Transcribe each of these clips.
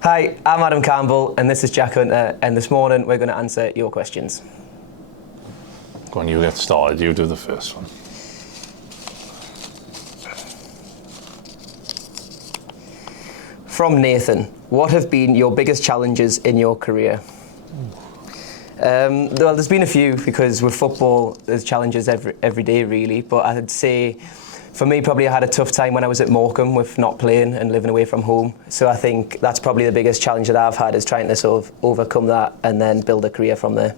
Hi, I'm Adam Campbell and this is Jack Hunter, and this morning we're going to answer your questions. Go on, you get started. You do the first one. From Nathan, what have been your biggest challenges in your career? Well, there's been a few, because with football there's challenges every day really, but I'd say for me probably I had a tough time when I was at Morecambe with not playing and living away from home. So I think that's probably the biggest challenge that I've had, is trying to sort of overcome that and then build a career from there.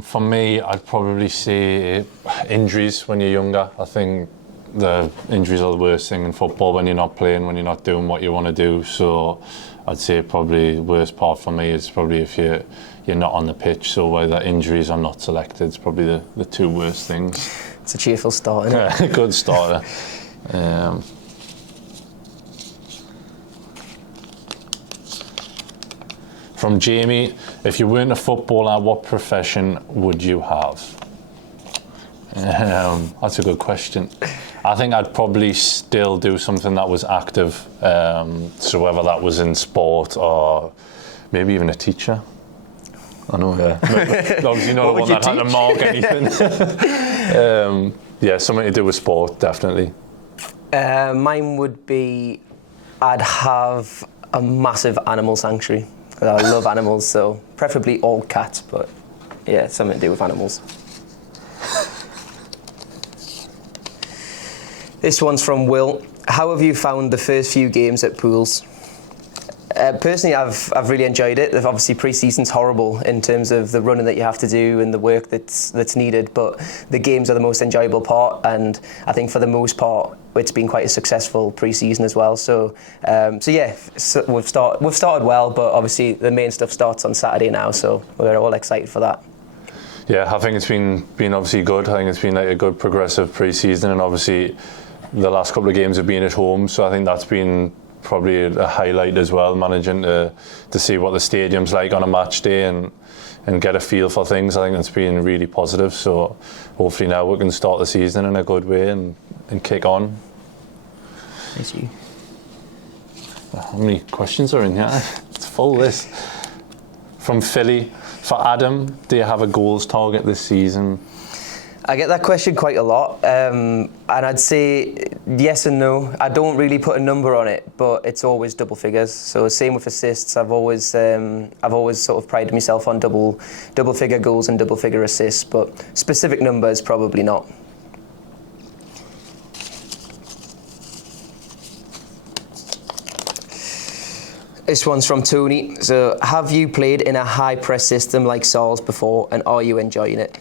For me, I'd probably say injuries when you're younger. I think the injuries are the worst thing in football when you're not playing, when you're not doing what you want to do. So I'd say probably the worst part for me is probably if you're not on the pitch. So whether injuries or not selected, it's probably the two worst things. It's a cheerful start, isn't it? Good starter. From Jamie, if you weren't a footballer, what profession would you have? That's a good question. I think I'd probably still do something that was active. So whether that was in sport or maybe even a teacher. I know, yeah. Obviously not the one that had to mark anything. Yeah, something to do with sport, definitely. Mine would be, I'd have a massive animal sanctuary. I love animals, so preferably all cats, but yeah, something to do with animals. This one's from Will. How have you found the first few games at Pools? Personally, I've really enjoyed it. Obviously, pre-season's horrible in terms of the running that you have to do and the work that's needed, but the games are the most enjoyable part, and I think for the most part it's been quite a successful pre-season as well. So we've started well, but obviously the main stuff starts on Saturday now, so we're all excited for that. Yeah, I think it's been obviously good. I think it's been like a good progressive pre-season, and obviously the last couple of games have been at home, so I think that's been probably a highlight as well, managing to see what the stadium's like on a match day and get a feel for things. I think that's been really positive, so hopefully now we can start the season in a good way and kick on. Thank you. How many questions are in here? It's full list. From Philly, for Adam, do you have a goals target this season? I get that question quite a lot, and I'd say yes and no. I don't really put a number on it, but it's always double figures. So same with assists. I've always sort of prided myself on double figure goals and double figure assists, but specific numbers probably not. This one's from Tony. So, have you played in a high press system like Saul's before, and are you enjoying it?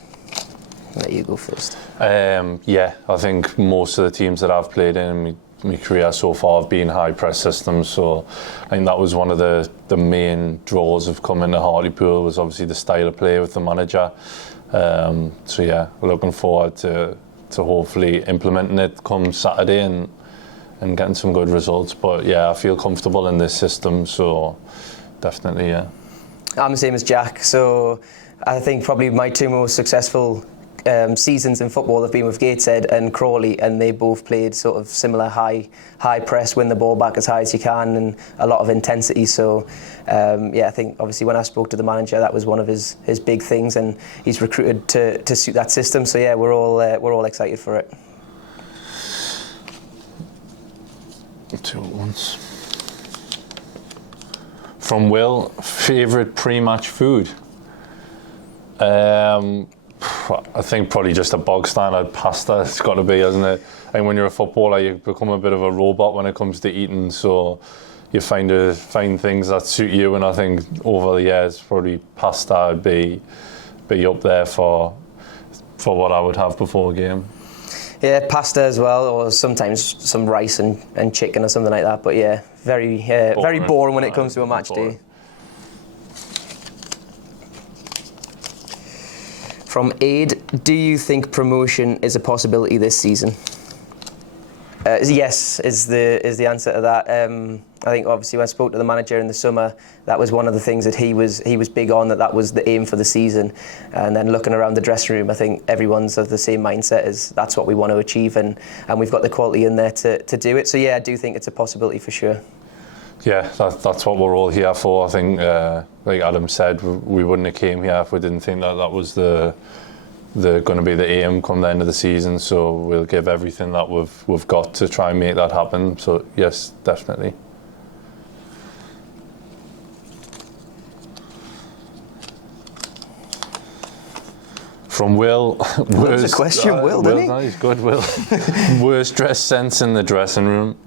I'll let you go first. Yeah, I think most of the teams that I've played in my career so far have been high press systems, so I think that was one of the main draws of coming to Hartlepool, was obviously the style of play with the manager. So yeah, we're looking forward to hopefully implementing it come Saturday and getting some good results. But yeah, I feel comfortable in this system, so definitely, yeah. I'm the same as Jack, so I think probably my two most successful seasons in football have been with Gateshead and Crawley, and they both played sort of similar high press, win the ball back as high as you can, and a lot of intensity. So yeah, I think obviously when I spoke to the manager, that was one of his big things, and he's recruited to suit that system. So yeah, we're all excited for it. Two at once. From Will, favourite pre-match food? I think probably just a bog standard pasta. It's got to be, hasn't it? And when you're a footballer, you become a bit of a robot when it comes to eating. So you find things that suit you. And I think over the years, probably pasta would be up there for what I would have before a game. Yeah, pasta as well, or sometimes some rice and chicken or something like that. But yeah, very boring when it comes to a match day. From Aid, do you think promotion is a possibility this season? Yes, is the answer to that. I think obviously when I spoke to the manager in the summer, that was one of the things that he was big on, that was the aim for the season. And then looking around the dressing room, I think everyone's of the same mindset, as that's what we want to achieve, and we've got the quality in there to do it. So yeah, I do think it's a possibility for sure. Yeah, that's what we're all here for. I think, like Adam said, we wouldn't have came here if we didn't think that was the going to be the aim come the end of the season. So we'll give everything that we've got to try and make that happen. So yes, definitely. From Will. That was a question, Will, didn't he? No, he's good, Will. Worst dress sense in the dressing room?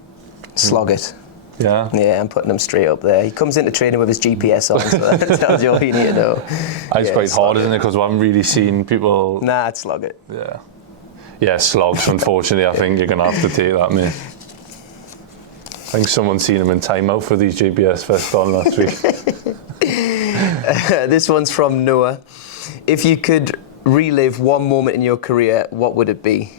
Slog it. Yeah? Yeah, I'm putting him straight up there. He comes into training with his GPS on, so that tells you all you need to know. It's quite hard, isn't it? Because we haven't really seen people... Nah, it's slog it. Yeah. Yeah, slogs, unfortunately. I think you're going to have to take that, mate. I think someone's seen him in timeout for these GPS vests on last week. This one's from Noah. If you could relive one moment in your career, what would it be?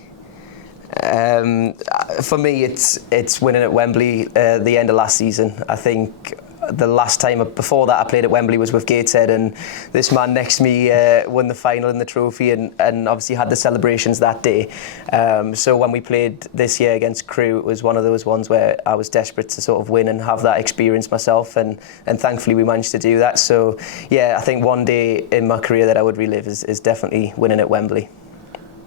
For me, it's winning at Wembley the end of last season. I think the last time before that I played at Wembley was with Gateshead, and this man next to me won the final and the trophy, and obviously had the celebrations that day. So when we played this year against Crewe, it was one of those ones where I was desperate to sort of win and have that experience myself, and thankfully we managed to do that. So yeah, I think one day in my career that I would relive is definitely winning at Wembley.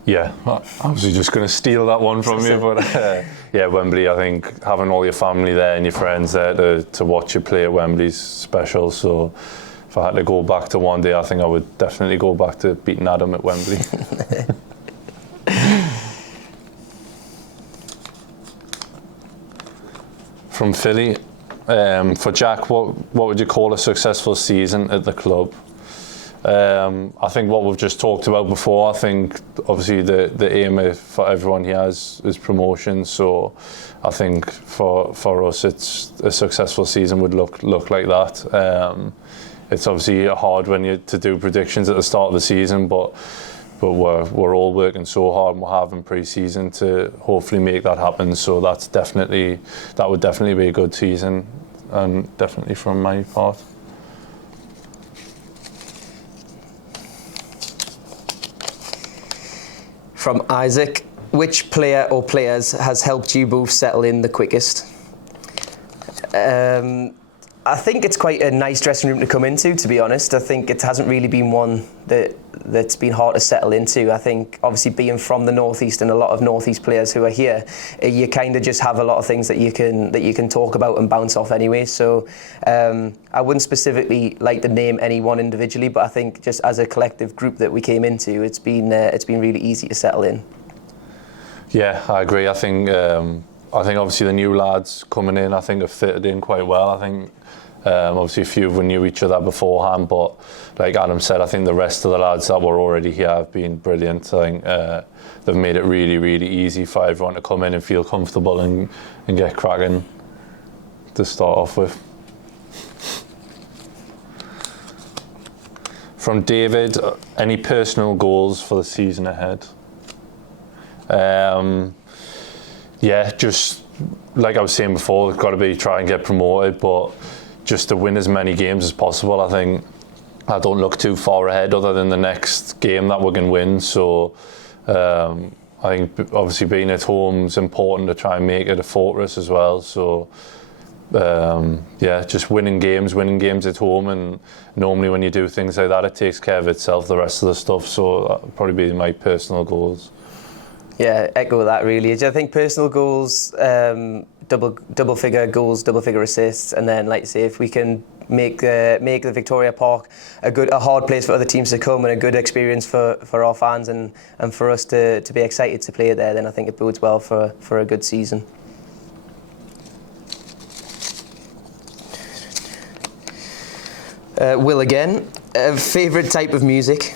Yeah, I was just going to steal that one from you, but yeah, Wembley, I think having all your family there and your friends there to watch you play at Wembley's special. So if I had to go back to one day, I think I would definitely go back to beating Adam at Wembley. From Philly, for Jack, what would you call a successful season at the club? I think what we've just talked about before, I think obviously the aim for everyone here is promotion. So I think for us, it's a successful season would look like that. It's obviously hard when you to do predictions at the start of the season, but we're all working so hard, and we're having pre-season to hopefully make that happen. So that would definitely be a good season, and definitely from my part. From Isaac, which player or players has helped you both settle in the quickest? I think it's quite a nice dressing room to come into, to be honest. I think it hasn't really been one that's been hard to settle into. I think obviously being from the Northeast and a lot of Northeast players who are here, you kind of just have a lot of things that you can talk about and bounce off anyway. So I wouldn't specifically like to name anyone individually, but I think just as a collective group that we came into, it's been really easy to settle in. Yeah, I agree. I think obviously the new lads coming in, I think have fitted in quite well. I think obviously a few of them knew each other beforehand, but like Adam said, I think the rest of the lads that were already here have been brilliant. I think they've made it really, really easy for everyone to come in and feel comfortable and get cracking to start off with. From David, any personal goals for the season ahead? Yeah, just like I was saying before, it's got to be try and get promoted, but just to win as many games as possible. I think I don't look too far ahead other than the next game that we're going to win. So I think obviously being at home is important to try and make it a fortress as well. So yeah, just winning games at home, and normally when you do things like that, it takes care of itself, the rest of the stuff. So that would probably be my personal goals. Yeah, echo that really. I think personal goals, double figure goals, double figure assists, and then like I say, if we can make the Victoria Park a hard place for other teams to come and a good experience for our fans and for us to be excited to play there, then I think it bodes well for a good season. Will again, favourite type of music?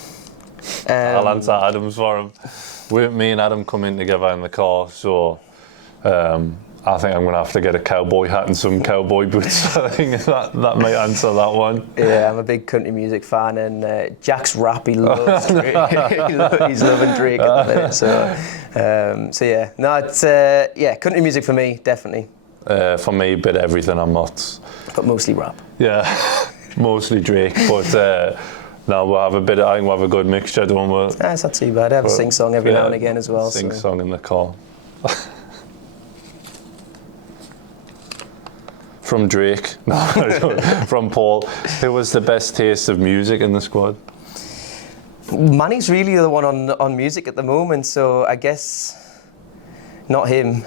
I'll answer Adam's for him. Me and Adam come in together in the car, so I think I'm going to have to get a cowboy hat and some cowboy boots. I think that might answer that one. Yeah, I'm a big country music fan, and Jack's rap, he loves Drake. He's loving Drake at the minute. So yeah, no, it's country music for me, definitely. For me, a bit of everything. I'm not, but mostly rap. Yeah, mostly Drake, but. No, we'll have I think we'll have a good mixture, don't we? It's not too bad. I have a sing-song every now and again as well. Sing-song in the car. From Drake. No, from Paul. Who was the best taste of music in the squad? Manny's really the one on music at the moment, so I guess not him.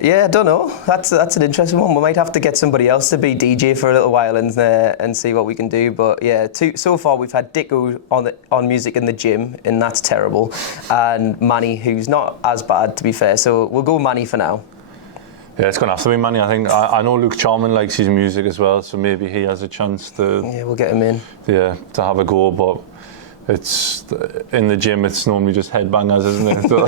Yeah, I don't know. That's an interesting one. We might have to get somebody else to be DJ for a little while and see what we can do. But yeah, so far we've had Dicko on music in the gym, and that's terrible. And Manny, who's not as bad, to be fair. So we'll go Manny for now. Yeah, it's going to have to be Manny. I think I know Luke Charman likes his music as well, so maybe he has a chance to. Yeah, we'll get him in. Yeah, to have a go. But it's in the gym. It's normally just headbangers, isn't it? So.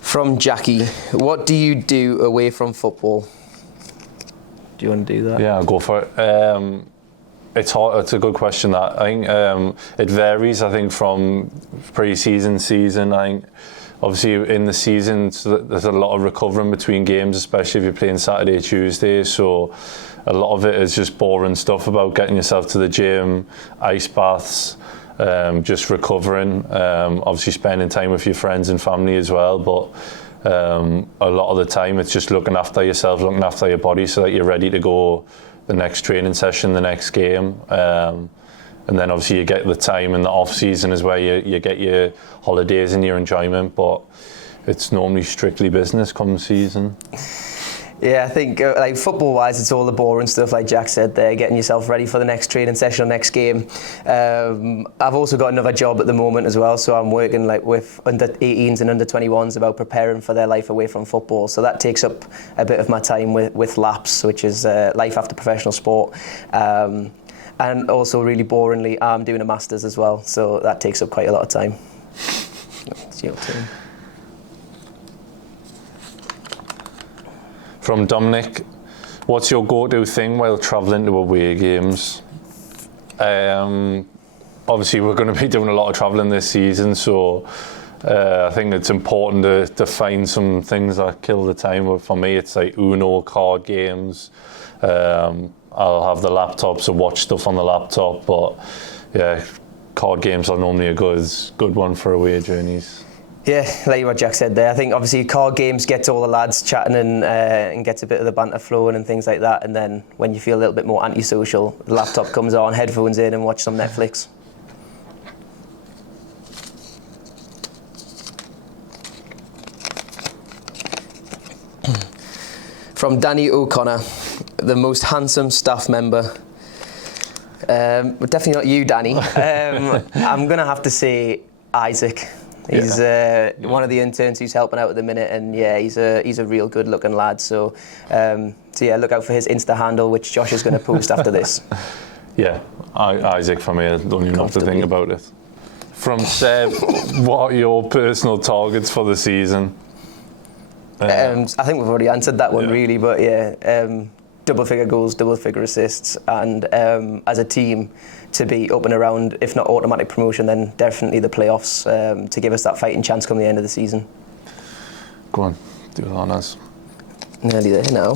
From Jackie, what do you do away from football? Do you want to do that? Yeah, I'll go for it. It's hard. It's a good question. That I think it varies. I think from pre-season, season. I think obviously in the season there's a lot of recovering between games, especially if you're playing Saturday, Tuesday. So a lot of it is just boring stuff about getting yourself to the gym, ice baths. Just recovering, obviously spending time with your friends and family as well, but a lot of the time it's just looking after yourself, looking after your body so that you're ready to go the next training session, the next game, and then obviously you get the time in the off season is where you get your holidays and your enjoyment, but it's normally strictly business come season. Yeah, I think like football-wise, it's all the boring stuff, like Jack said there, getting yourself ready for the next training session or next game. I've also got another job at the moment as well, so I'm working like with under 18s and under 21s about preparing for their life away from football. So that takes up a bit of my time with LAPS, which is life after professional sport. And also, really boringly, I'm doing a master's as well, so that takes up quite a lot of time. It's your turn. From Dominic, what's your go-to thing while travelling to away games? Obviously, we're going to be doing a lot of travelling this season, so I think it's important to find some things that kill the time. But for me, it's like Uno, card games. I'll have the laptop, so watch stuff on the laptop. But yeah, card games are normally a good one for away journeys. Yeah, like what Jack said there, I think obviously card games gets all the lads chatting and gets a bit of the banter flowing and things like that, and then when you feel a little bit more antisocial, the laptop comes on, headphones in and watch some Netflix. From Danny O'Connor, the most handsome staff member. Definitely not you, Danny. I'm going to have to say Isaac. He's one of the interns who's helping out at the minute, and yeah, he's a real good-looking lad. So yeah, look out for his Insta handle, which Josh is going to post after this. Yeah, Isaac for me. I don't even have to think about it. From Seb, what are your personal targets for the season? I think we've already answered that one, really, but yeah, double-figure goals, double-figure assists, and as a team, to be up and around, if not automatic promotion, then definitely the playoffs, to give us that fighting chance come the end of the season. Go on, do the honours. Nearly there now.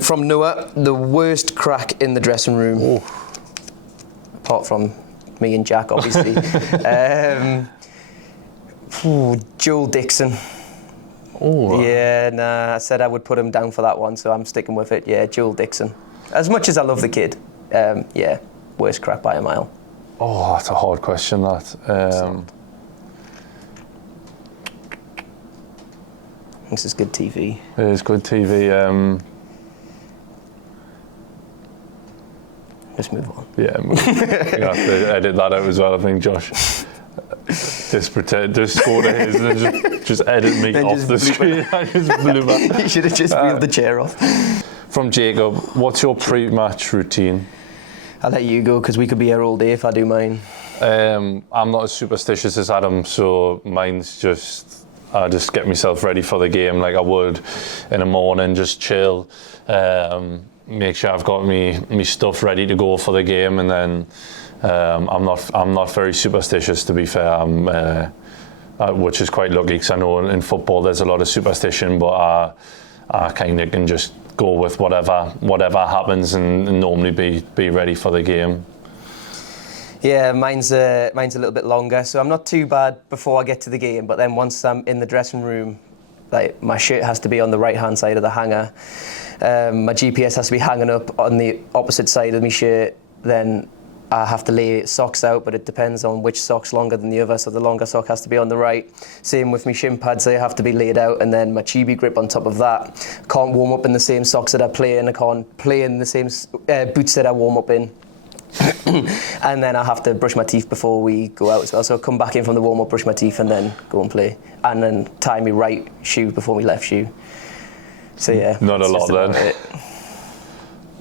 From Noah, the worst crack in the dressing room. Oh. Apart from me and Jack, obviously. Joel Dixon. Oh. Yeah, nah, I said I would put him down for that one, so I'm sticking with it. Yeah, Joel Dixon. As much as I love the kid, yeah, worst crack by a mile. Oh, that's a hard question, that. This is good TV. It is good TV. Let's move on. Yeah, you have to edit that out as well, I think, Josh. Just score to his and just edit me and off the screen. I just blew back. You should have just wheeled the chair off. From Jacob, what's your pre-match routine? I'll let you go because we could be here all day if I do mine. I'm not as superstitious as Adam, so mine's just I just get myself ready for the game like I would in the morning, just chill, make sure I've got me stuff ready to go for the game, and then I'm not very superstitious, to be fair. Which is quite lucky because I know in football there's a lot of superstition, but I kind of can just go with whatever happens and normally be ready for the game. Yeah, mine's a little bit longer, so I'm not too bad before I get to the game. But then once I'm in the dressing room, like my shirt has to be on the right-hand side of the hanger. My GPS has to be hanging up on the opposite side of my shirt. Then I have to lay socks out, but it depends on which sock's longer than the other. So the longer sock has to be on the right. Same with my shin pads; they have to be laid out, and then my chibi grip on top of that. Can't warm up in the same socks that I play in. I can't play in the same boots that I warm up in. And then I have to brush my teeth before we go out as well. So I come back in from the warm-up, brush my teeth, and then go and play. And then tie my right shoe before my left shoe. So yeah. Not a lot then.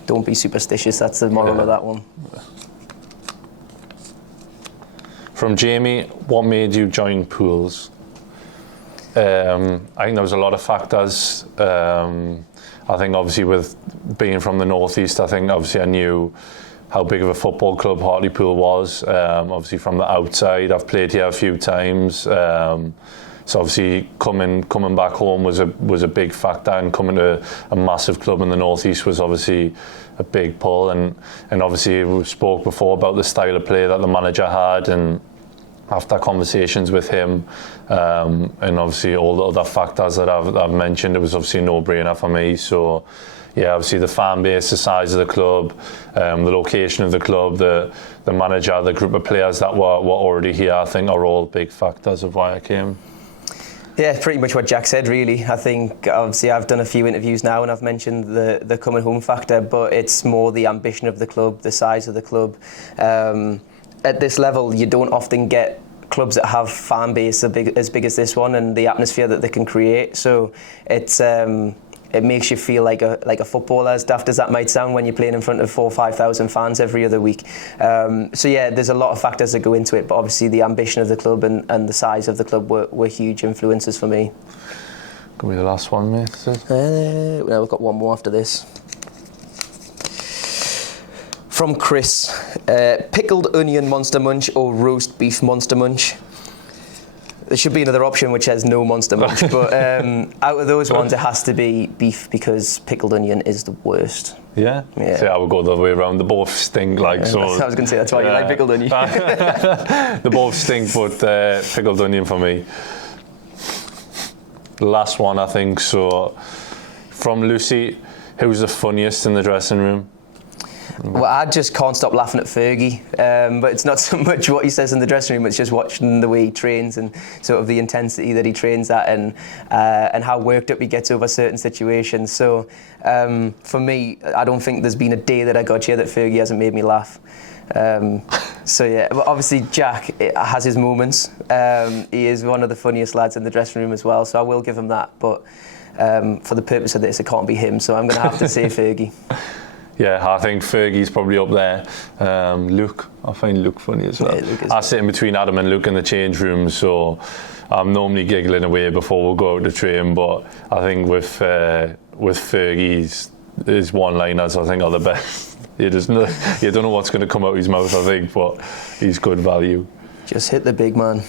Don't be superstitious, that's the moral of that one. From Jamie, what made you join pools? I think there was a lot of factors. I think obviously with being from the northeast, I think obviously I knew how big of a football club Hartlepool was. Obviously from the outside, I've played here a few times. So obviously coming back home was a big factor, and coming to a massive club in the northeast was obviously a big pull. And obviously we spoke before about the style of play that the manager had, and after conversations with him, and obviously all the other factors that I've mentioned, it was obviously a no-brainer for me. So yeah, obviously the fan base, the size of the club, the location of the club, the manager, the group of players that were already here, I think are all big factors of why I came. Yeah, pretty much what Jack said, really. I think, obviously, I've done a few interviews now and I've mentioned the coming home factor, but it's more the ambition of the club, the size of the club. At this level, you don't often get clubs that have fan base as big as this one, and the atmosphere that they can create. So it makes you feel like a footballer, as daft as that might sound, when you're playing in front of 4,000 or 5,000 fans every other week. So yeah, there's a lot of factors that go into it, but obviously the ambition of the club and the size of the club were huge influences for me. Can be the last one, mate. Well, we've got one more after this. From Chris, pickled onion Monster Munch or roast beef Monster Munch? There should be another option which has no Monster Munch, but out of those ones it has to be beef, because pickled onion is the worst. Yeah? See, I would go the other way around. They both stink so. I was going to say, that's why you like pickled onion. They both stink, but pickled onion for me. The last one, I think. So, from Lucy, who's the funniest in the dressing room? Well, I just can't stop laughing at Fergie, but it's not so much what he says in the dressing room, it's just watching the way he trains and sort of the intensity that he trains at, and how worked up he gets over certain situations. So for me, I don't think there's been a day that I got here that Fergie hasn't made me laugh. So yeah, but obviously Jack has his moments. He is one of the funniest lads in the dressing room as well, so I will give him that, but for the purpose of this, it can't be him, so I'm going to have to say Fergie. Yeah, I think Fergie's probably up there. Luke, I find Luke funny as well. Yeah, I sit in between Adam and Luke in the change room, so I'm normally giggling away before we'll go out to train. But I think with Fergie's, his one-liners, I think, are the best. You don't know what's going to come out of his mouth, I think, but he's good value. Just hit the big man.